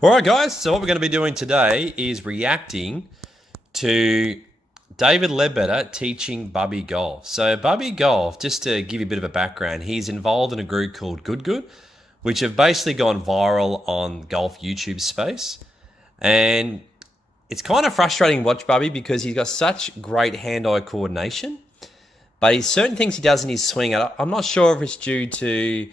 All right, guys. So what we're going to be doing today is reacting to David Leadbetter teaching Bubbie Golf. So Bubbie Golf, just to give you a bit of a background, he's involved in a group called Good, which have basically gone viral on golf YouTube space. And it's kind of frustrating to watch Bubbie because he's got such great hand-eye coordination. But he's certain things he does in his swing, I'm not sure if it's due to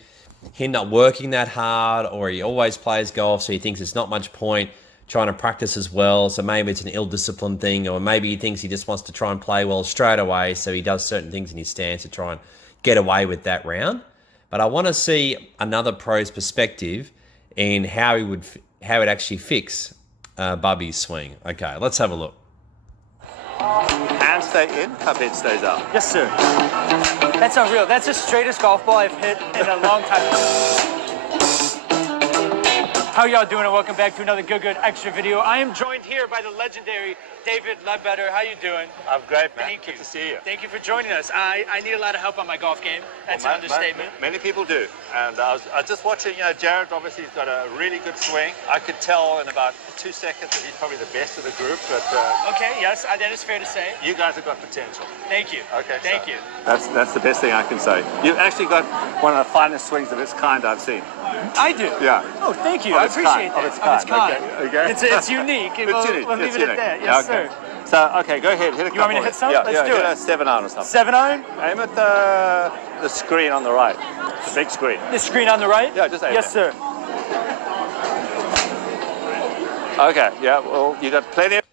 him not working that hard, or he always plays golf, so he thinks it's not much point trying to practice as well. So maybe it's an ill-disciplined thing, or maybe he thinks he just wants to try and play well straight away, so he does certain things in his stance to try and get away with that round. But I want to see another pro's perspective in how it actually fix Bubbie's swing. Okay, let's have a look. Hands stay in, club head stays out. Yes, sir. That's unreal. That's the straightest golf ball I've hit in a long time. How y'all doing, and welcome back to another Good Extra video. I am joined here by the legendary David Leadbetter. How you doing? I'm great, man. Thank you. Good to see you. Thank you for joining us. I need a lot of help on my golf game. That's an understatement. Many people do. And I was just watching, Jared, obviously he's got a really good swing. I could tell in about 2 seconds that he's probably the best of the group. But okay, yes, that is fair to say. You guys have got potential. Thank you. Okay. Thank you. That's the best thing I can say. You've actually got one of the finest swings of its kind I've seen. I do? Yeah. Oh, thank you. I appreciate that. Of its kind. Okay. It's unique. We'll leave it at that. Yes, sir. So, okay, go ahead. Hit a couple. You want me to hit some? Yeah, Let's do hit it. a 7-iron or something. 7-iron? Aim at the screen on the right. The big screen. The screen on the right? Yeah, just aim Yes, there. sir. Okay, yeah, well, you got plenty of...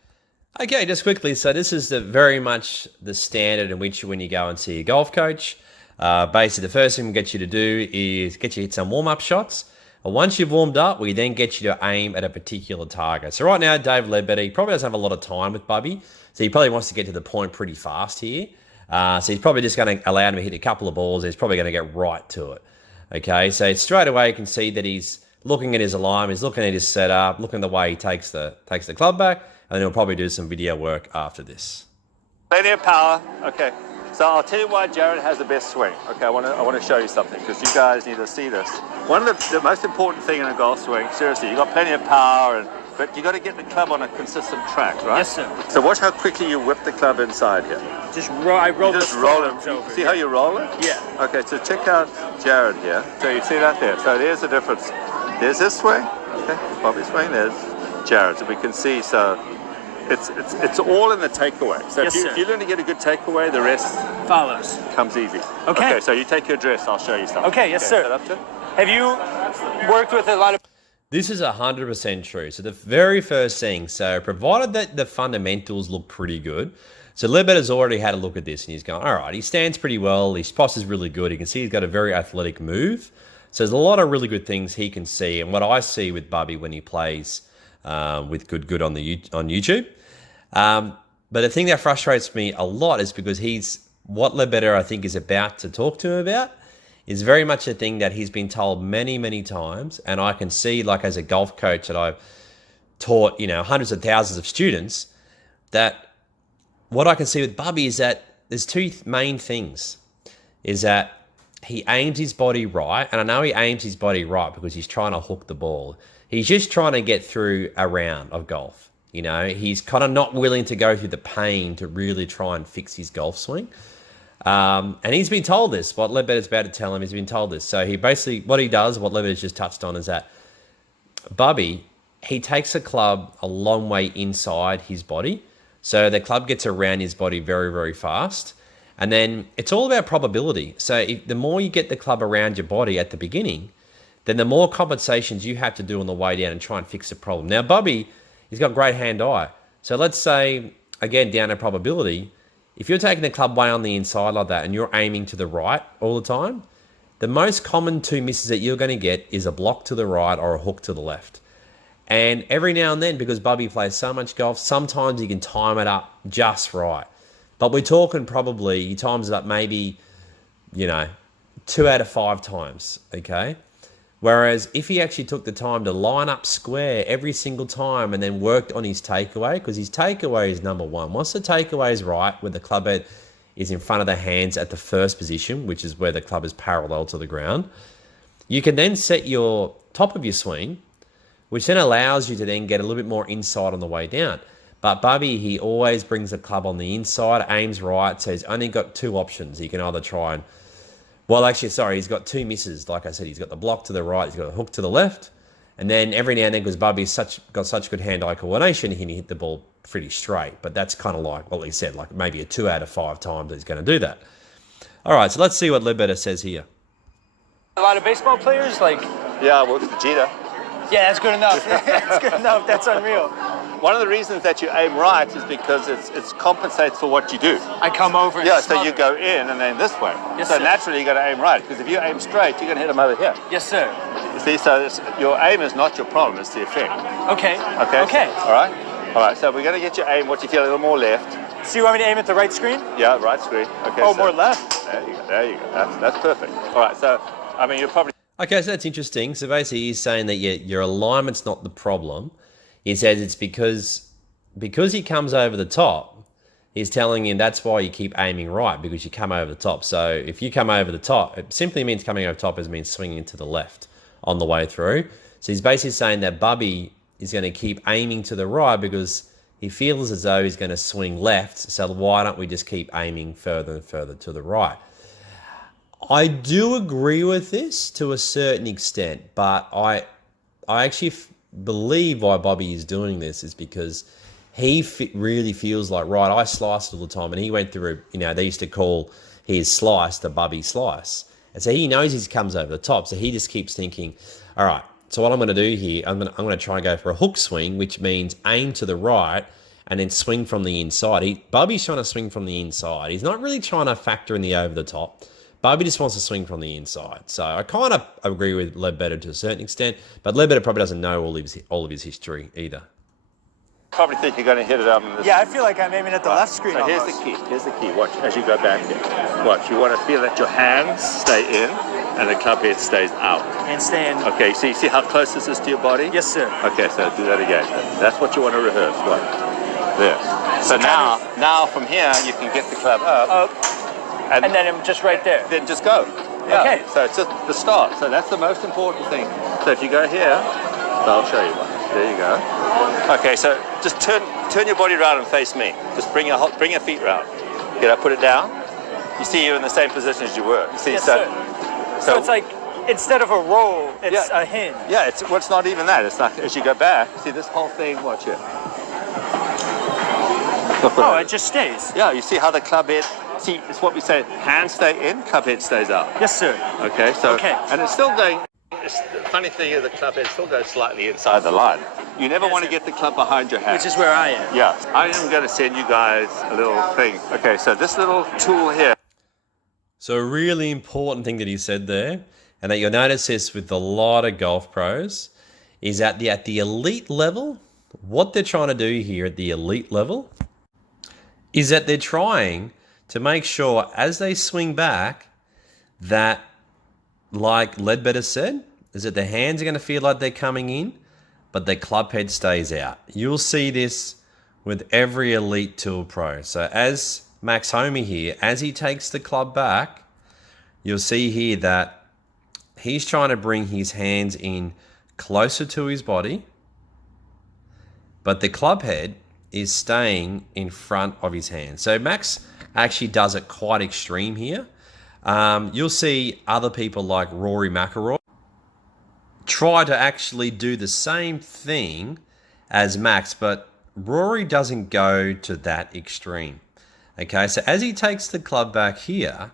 Okay, just quickly. So this is very much the standard in which when you go and see a golf coach, basically the first thing we get you to do is get you to hit some warm-up shots. And once you've warmed up, we then get you to aim at a particular target. So right now, David Leadbetter, he probably doesn't have a lot of time with Bubbie, so he probably wants to get to the point pretty fast here. So he's probably just going to allow him to hit a couple of balls. He's probably going to get right to it. Okay, so straight away you can see that he's looking at his alignment, he's looking at his setup, looking at the way he takes the club back, and then he'll probably do some video work after this. Plenty of power. Okay, so I'll tell you why Jared has the best swing. Okay, I want to show you something because you guys need to see this. One of the most important thing in a golf swing, seriously, you got plenty of power, but you got to get the club on a consistent track, right? Yes, sir. So watch how quickly you whip the club inside here. I roll Just roll it. See how you roll it? Yeah. Okay, so check out Jared here. So you see that there. So there's the difference. There's his swing. Okay, Bubbie's swing. There's Jared. So we can see. So it's all in the takeaway. So yes, if you learn to get a good takeaway, the rest follows. Comes easy. Okay. Okay. So you take your dress. I'll show you something. Okay. Yes, sir. Set up to? Have you worked with a lot of... This is 100% true. So the very first thing, so provided that the fundamentals look pretty good, so Leadbetter's already had a look at this and he's going, all right, he stands pretty well, his posture is really good, you can see he's got a very athletic move. So there's a lot of really good things he can see, and what I see with Bubbie when he plays with Good on YouTube. But the thing that frustrates me a lot is because what Leadbetter I think is about to talk to him about is very much a thing that he's been told many, many times. And I can see, like as a golf coach that I've taught, hundreds of thousands of students, that what I can see with Bubbie is that there's two main things. Is that he aims his body right. And I know he aims his body right because he's trying to hook the ball. He's just trying to get through a round of golf. He's kind of not willing to go through the pain to really try and fix his golf swing. And he's been told this, what Leadbetter's about to tell him, he's been told this. So he basically, what he does, what Leadbetter's just touched on is that Bubbie, he takes the club a long way inside his body. So the club gets around his body very, very fast. And then it's all about probability. So the more you get the club around your body at the beginning, then the more compensations you have to do on the way down and try and fix the problem. Now, Bubbie, he's got great hand-eye. So let's say, again, down to probability, if you're taking the club way on the inside like that and you're aiming to the right all the time, the most common two misses that you're going to get is a block to the right or a hook to the left. And every now and then, because Bubbie plays so much golf, sometimes he can time it up just right. But we're talking probably, he times it up maybe, 2 out of 5 times, okay? Whereas if he actually took the time to line up square every single time and then worked on his takeaway, because his takeaway is number one. Once the takeaway is right, where the club head is in front of the hands at the first position, which is where the club is parallel to the ground, you can then set your top of your swing which then allows you to then get a little bit more insight on the way down. But Bubbie, he always brings the club on the inside, aims right, so he's only got two options. He can either try and, well, actually, sorry, he's got two misses. Like I said, he's got the block to the right, he's got a hook to the left, and then every now and then, because Bubbie's got such good hand-eye coordination, he can hit the ball pretty straight. But that's kind of like what he said, like maybe a 2 out of 5 times he's going to do that. All right, so let's see what Leadbetter says here. A lot of baseball players, like... Yeah, I work for Vegeta. Yeah, that's good enough. That's good enough. That's unreal. One of the reasons that you aim right is because it compensates for what you do. I come over and so smother. you go in and then this way. Yes, so sir. naturally you got to aim right, because if you aim straight, you're going to hit them over here. Yes, sir. You see, so your aim is not your problem, it's the effect. Okay. Okay? Okay. All right? All right, so we're going to get your aim, what you feel a little more left. So you want me to aim at the right screen? Yeah, right screen. Okay. Oh, so, more left? There you go, there you go. That's perfect. All right, so, I mean, you're probably... Okay, so that's interesting. So basically he's saying that your alignment's not the problem. He says it's because he comes over the top, he's telling him that's why you keep aiming right, because you come over the top. So if you come over the top, it simply means coming over the top means swinging to the left on the way through. So he's basically saying that Bubbie is going to keep aiming to the right because he feels as though he's going to swing left. So why don't we just keep aiming further and further to the right? I do agree with this to a certain extent, but I actually believe why Bubbie is doing this is because he really feels like, right, I sliced all the time, and he went through, they used to call his slice the Bubbie slice. And so he knows he comes over the top, so he just keeps thinking, all right, so what I'm going to do here, I'm going to try and go for a hook swing, which means aim to the right and then swing from the inside. Bubbie's trying to swing from the inside. He's not really trying to factor in the over the top. Bubbie just wants to swing from the inside. So I kind of agree with Leadbetter to a certain extent, but Leadbetter probably doesn't know all of his history either. Probably think you're going to hit it up in this. Yeah, I feel like I'm aiming at the left screen. So here's the key. Here's the key. Watch as you go back here. Watch. You want to feel that your hands stay in and the club head stays out. And stand. Okay. So you see how close this is to your body? Yes, sir. Okay. So do that again. That's what you want to rehearse. Watch. There. So now from here you can get the club up. And then I'm just right there. Then just go. Yeah. Okay. So it's just the start. So that's the most important thing. So if you go here, I'll show you. There you go. Okay. So just turn your body around and face me. Just bring your feet around. Put it down. You see you're in the same position as you were. You see. Yes, sir. So it's like instead of a roll, it's a hinge. Yeah. It's not even that. It's like as you go back. See this whole thing. Watch it. Oh, it just stays. Yeah. You see how the club head. See, it's what we say, hands stay in, club head stays out. Yes, sir. Okay, so, and it's still going, the funny thing is the club head still goes slightly inside the line. You never want to get the club behind your hand. Which is where I am. Yeah, I am going to send you guys a little thing. Okay, so this little tool here. So a really important thing that he said there, and that you'll notice this with a lot of golf pros, is at the elite level, what they're trying to do here at the elite level is that they're trying to make sure as they swing back that, like Leadbetter said, is that the hands are going to feel like they're coming in, but the club head stays out. You'll see this with every elite tour pro. So as Max Homa here, as he takes the club back, you'll see here that he's trying to bring his hands in closer to his body, but the club head is staying in front of his hands. So Max actually does it quite extreme here. You'll see other people like Rory McIlroy try to actually do the same thing as Max, but Rory doesn't go to that extreme. Okay, so as he takes the club back here,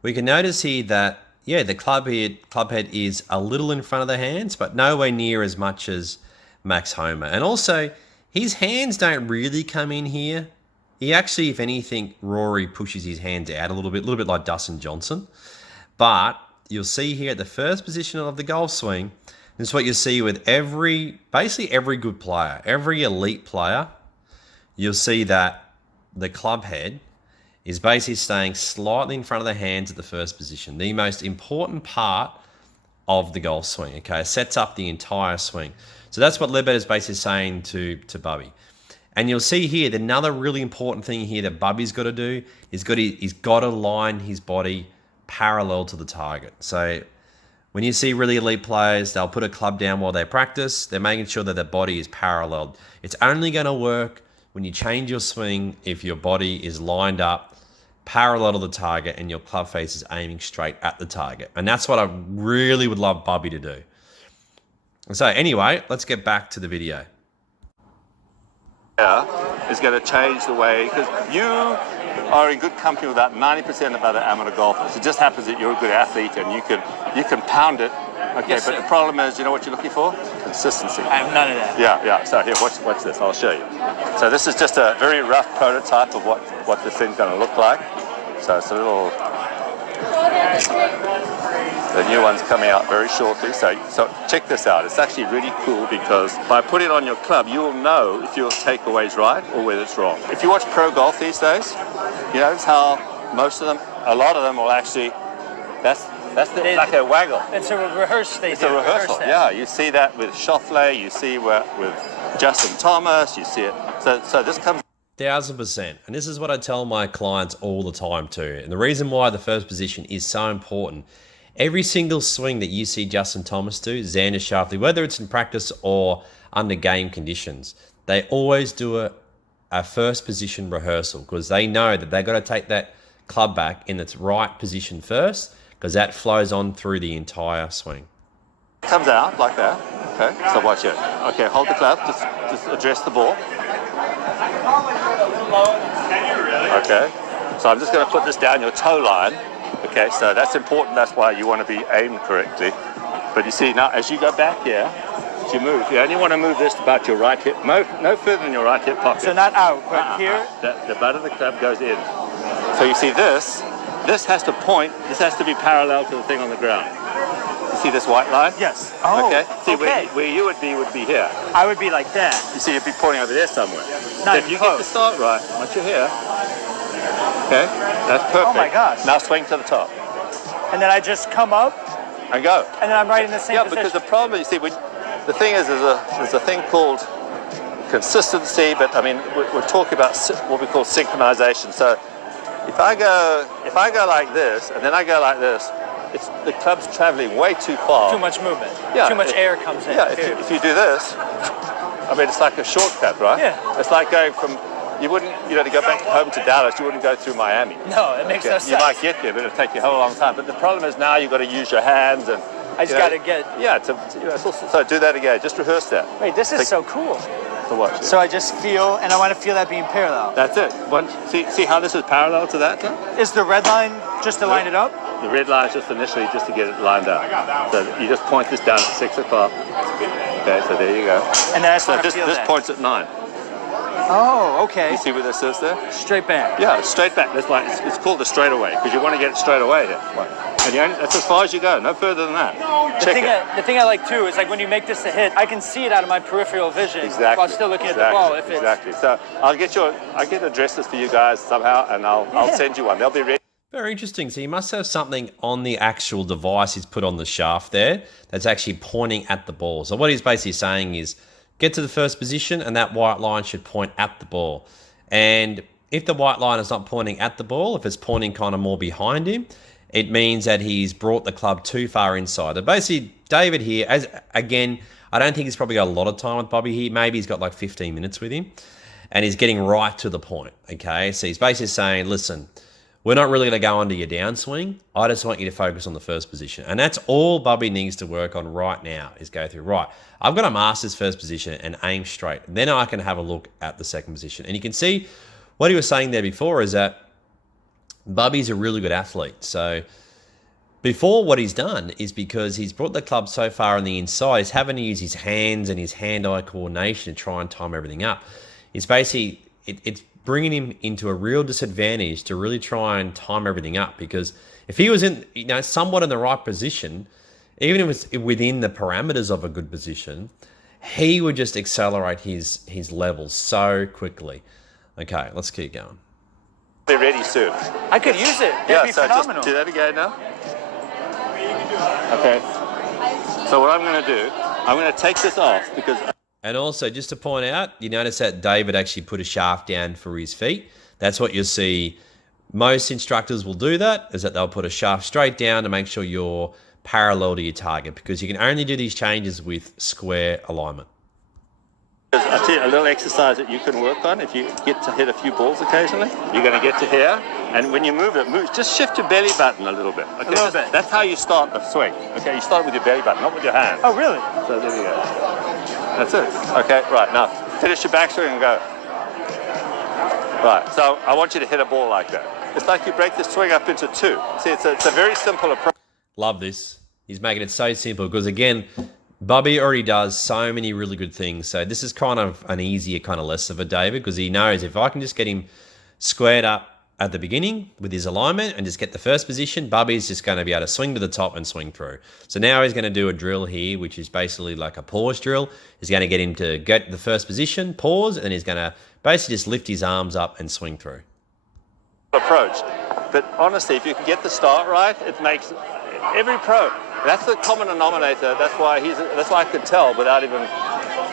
we can notice here that, the club head is a little in front of the hands, but nowhere near as much as Max Homa. And also, his hands don't really come in here. He actually, if anything, Rory pushes his hands out a little bit like Dustin Johnson. But you'll see here at the first position of the golf swing, this is what you see with basically every good player, every elite player. You'll see that the club head is basically staying slightly in front of the hands at the first position. The most important part of the golf swing, okay? It sets up the entire swing. So that's what Leadbetter is basically saying to Bubbie. And you'll see here, that another really important thing here that Bubbie's got to do is he's got to line his body parallel to the target. So when you see really elite players, they'll put a club down while they practice. They're making sure that their body is paralleled. It's only going to work when you change your swing if your body is lined up parallel to the target and your club face is aiming straight at the target. And that's what I really would love Bubbie to do. So anyway, let's get back to the video. Is going to change the way, because you are in good company with about 90% of other amateur golfers. It just happens that you're a good athlete and you can pound it. Okay, yes, but the problem is, you know what you're looking for? Consistency. I have none of that. Yeah. So here, watch this. I'll show you. So this is just a very rough prototype of what this thing's going to look like. So it's a little. The new one's coming out very shortly. So check this out. It's actually really cool because by putting it on your club, you'll know if your takeaway's right or whether it's wrong. If you watch pro golf these days, you notice how a lot of them will actually. That's like a waggle. It's a rehearsal. It's a rehearsal. Yeah, you see that with Schauffele, you see with Justin Thomas, you see it. So this comes. 1000%. And this is what I tell my clients all the time too. And the reason why the first position is so important, every single swing that you see Justin Thomas do, Xander Schauffele, whether it's in practice or under game conditions, they always do a first position rehearsal because they know that they've got to take that club back in its right position first, because that flows on through the entire swing. Comes out like that. Okay, so watch it. Okay, hold the club, just address the ball. Okay, so I'm just going to put this down your toe line. Okay, so that's important. That's why you want to be aimed correctly. But you see now, as you go back here, as you move, you only want to move this about your right hip, no further than your right hip pocket. So not out, but here? The butt of the club goes in. So you see this has to point, this has to be parallel to the thing on the ground. You see this white line? Yes. Oh, okay. See, okay. Where you would be here. I would be like that. You see, you'd be pointing over there somewhere. Not so if you get the start right, once you're here, okay, that's perfect. Oh my gosh. Now swing to the top. And then I just come up? And go. And then I'm right in the same position. Yeah, because the problem, you see, the thing is, there's a thing called consistency, but I mean, we're talking about what we call synchronization. So if I go like this, and then I go like this, the club's traveling way too far. Too much movement. Yeah, too much air comes in. Yeah, if you do this, I mean, it's like a shortcut, right? Yeah. It's like going from, to go back home to Dallas, you wouldn't go through Miami. No, it makes no sense. You might get there, but it'll take you a whole long time. But the problem is now you've got to use your hands and. I just got to get. Yeah, so do that again. Just rehearse that. Wait, this is so cool. So watch it. So I just feel, and I want to feel that being parallel. That's it. See how this is parallel to that? Is the red line just to line it up? The red line is just initially just to get it lined up. So you just point this down at 6 o'clock. Okay, so there you go. And then I just so want to feel this that. points at 9. Oh, okay. You see where this is there? Straight back. Yeah, straight back. That's like it's called the straightaway because you want to get it straight away here. And that's as far as you go, no further than that. The thing I like too is like when you make this a hit, I can see it out of my peripheral vision while still looking at the ball. Exactly. So I'll get addresses for you guys somehow, and I'll send you one. They'll be ready. Very interesting. So you must have something on the actual device he's put on the shaft there that's actually pointing at the ball. So what he's basically saying is get to the first position and that white line should point at the ball. And if the white line is not pointing at the ball, if it's pointing kind of more behind him, it means that he's brought the club too far inside. And basically, David here, I don't think he's probably got a lot of time with Bubbie here. Maybe he's got like 15 minutes with him. And he's getting right to the point, okay? So he's basically saying, listen, we're not really going to go under your downswing. I just want you to focus on the first position. And that's all Bubbie needs to work on right now is go through, right, I've got to master this first position and aim straight. Then I can have a look at the second position. And you can see what he was saying there before is that Bubbie's a really good athlete. So before what he's done is because he's brought the club so far on the inside, he's having to use his hands and his hand-eye coordination to try and time everything up. It's basically, it's bringing him into a real disadvantage to really try and time everything up, because if he was in, somewhat in the right position, even if it's within the parameters of a good position, he would just accelerate his levels so quickly. Okay, let's keep going. Be ready soon. I could use it. That'd be phenomenal. Just do that again now. Okay. So what I'm going to do, I'm going to take this off because. And also, just to point out, you notice that David actually put a shaft down for his feet. That's what you'll see. Most instructors will do that, is that they'll put a shaft straight down to make sure your parallel to your target, because you can only do these changes with square alignment. I'll tell you a little exercise that you can work on if you get to hit a few balls occasionally. You're going to get to here, and when you move, just shift your belly button a little bit. Okay? A little bit. That's how you start the swing. Okay, you start with your belly button, not with your hand. Oh, really? So there you go. That's it. Okay, right, now finish your backswing and go. Right, so I want you to hit a ball like that. It's like you break the swing up into two. See, it's a very simple approach. Love this. He's making it so simple because, again, Bubbie already does so many really good things. So this is kind of an easier kind of lesson for David, because he knows if I can just get him squared up at the beginning with his alignment and just get the first position, Bubbie's just going to be able to swing to the top and swing through. So now he's going to do a drill here, which is basically like a pause drill. He's going to get him to get the first position, pause, and then he's going to basically just lift his arms up and swing through. Approach. But honestly, if you can get the start right, it makes every pro. That's the common denominator. That's why I could tell without even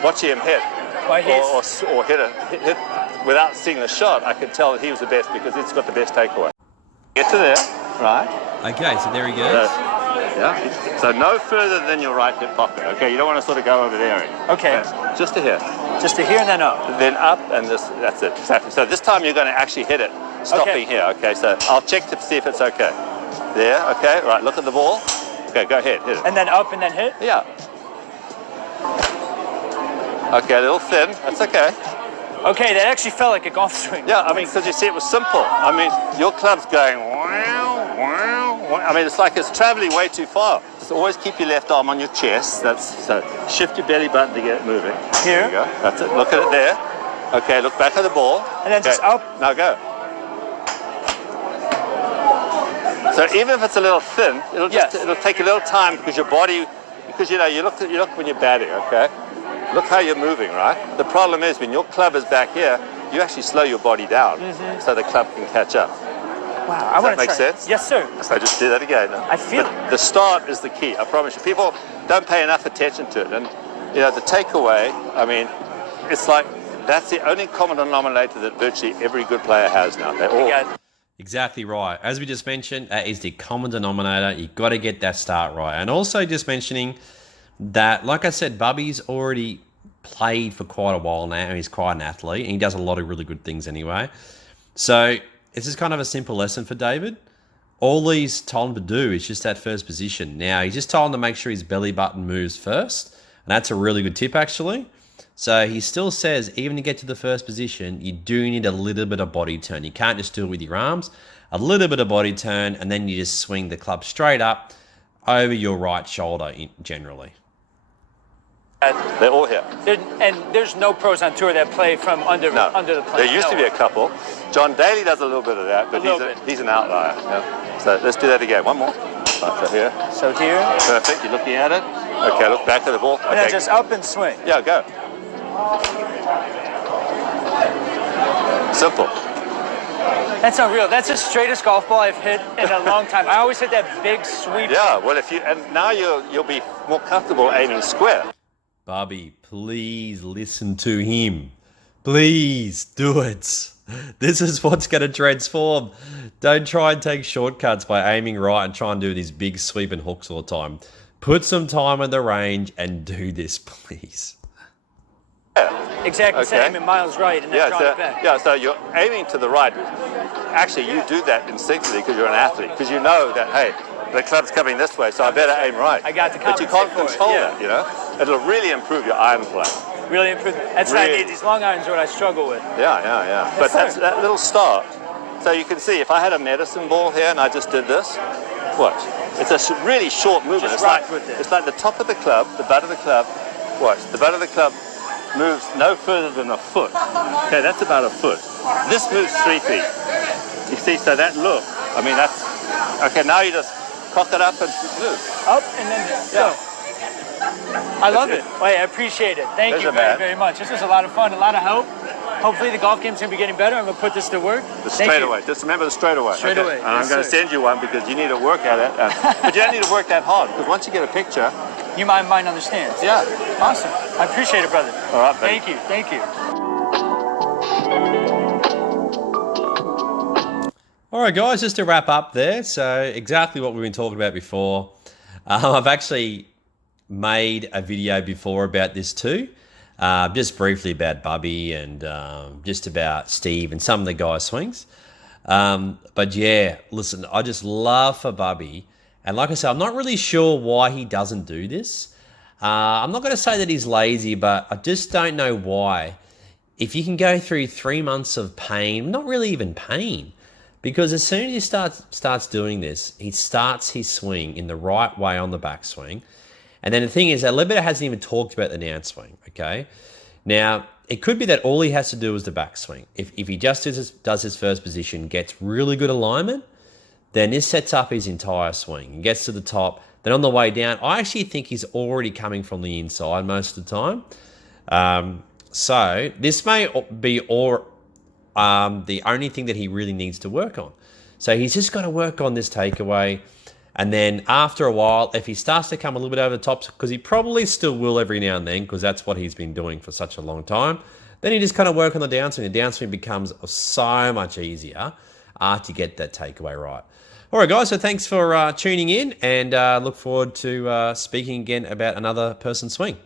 watching him hit, or hit without seeing the shot. I could tell that he was the best because it's got the best takeaway. Get to there, right? Okay, so there he goes. Yeah. So no further than your right hip pocket. Okay, you don't want to sort of go over there. Okay. Just to here. Just to here and then up. Then up, and that's it. Exactly. So this time you're going to actually hit it, stopping here. Okay. So I'll check to see if it's okay. There. Okay. Right. Look at the ball. Okay, go ahead, hit it. And then up and then hit? Yeah. Okay, a little thin. That's okay. Okay, that actually felt like a golf swing. Yeah, I mean, because you see, it was simple. I mean, your club's going wow, wow, wow. I mean, it's like it's traveling way too far. Just always keep your left arm on your chest. So shift your belly button to get it moving. Here. There you go. That's it. Look at it there. Okay, look back at the ball. And then just up. Now go. So even if it's a little thin, it'll take a little time because your body, because you look when you're batting, okay? Look how you're moving, right? The problem is when your club is back here, you actually slow your body down so the club can catch up. Wow, Does that make sense? Yes, sir. So just do that again. I feel but the start is the key, I promise you. People don't pay enough attention to it. And the takeaway, I mean, it's like that's the only common denominator that virtually every good player has now. They all. Exactly right. As we just mentioned, that is the common denominator. You've got to get that start right. And also just mentioning that, like I said, Bubbie's already played for quite a while now. He's quite an athlete, and he does a lot of really good things anyway. So this is kind of a simple lesson for David. All he's told him to do is just that first position. Now, he's just told him to make sure his belly button moves first, and that's a really good tip, actually. So he still says, even to get to the first position, you do need a little bit of body turn. You can't just do it with your arms. A little bit of body turn, and then you just swing the club straight up over your right shoulder generally. They're all here. And there's no pros on tour that play from under the plane. There used to be a couple. John Daly does a little bit of that, but he's an outlier. Yeah. So let's do that again. One more. Right, so here. So here. Perfect. You're looking at it. Okay, look back at the ball. And then just up and swing. Yeah, go. Simple. That's unreal. That's the straightest golf ball I've hit in a long time. I always hit that big sweep. Yeah, well, now you'll be more comfortable aiming square. Bubbie, please listen to him. Please do it. This is what's going to transform. Don't try and take shortcuts by aiming right and try and do these big sweep and hooks all the time. Put some time in the range and do this, please. Exactly, Okay. same in miles right and then draw it back. Yeah, so you're aiming to the right. Actually, you do that instinctively because you're an athlete, because you know that, hey, the club's coming this way, so I better aim right. I got to But you compensate can't for it, control yeah. that, It'll really improve your iron play. Really improve. That's what I need. These long irons are what I struggle with. Yeah. But that's that little start. So you can see, if I had a medicine ball here and I just did this, watch. It's a really short movement. Just rock with it. It's like the top of the club, the butt of the club. Watch, the butt of the club moves no further than a foot. Okay, that's about a foot. This moves 3 feet. You see, so that look, I mean, that's, okay, now you just cock it up and move. Up and then go. I love it. Wait, I appreciate it. Thank you very, very much. This was a lot of fun, a lot of help. Hopefully the golf game's going to be getting better. I'm going to put this to work. The straightaway. Just remember the straightaway. Straightaway. And I'm going to send you one because you need to work at it. But you don't need to work that hard because once you get a picture. Your mind understands. Yeah. Awesome. I appreciate it, brother. All right, buddy. Thank you. All right, guys, just to wrap up there. So exactly what we've been talking about before. I've actually made a video before about this too, just briefly about Bubbie and just about Steve and some of the guys' swings. But yeah, listen, I just love for Bubbie. And like I said, I'm not really sure why he doesn't do this. I'm not going to say that he's lazy, but I just don't know why. If you can go through 3 months of pain, not really even pain, because as soon as he starts doing this, he starts his swing in the right way on the backswing. And then the thing is that Leadbetter hasn't even talked about the downswing, okay? Now, it could be that all he has to do is the backswing. If he just does his first position, gets really good alignment, then this sets up his entire swing. He gets to the top. Then on the way down, I actually think he's already coming from the inside most of the time. So this may be the only thing that he really needs to work on. So he's just got to work on this takeaway. And then after a while, if he starts to come a little bit over the top, because he probably still will every now and then, because that's what he's been doing for such a long time, then he just kind of work on the downswing. The downswing becomes so much easier to get that takeaway right. All right, guys, so thanks for tuning in, and look forward to speaking again about another person's swing.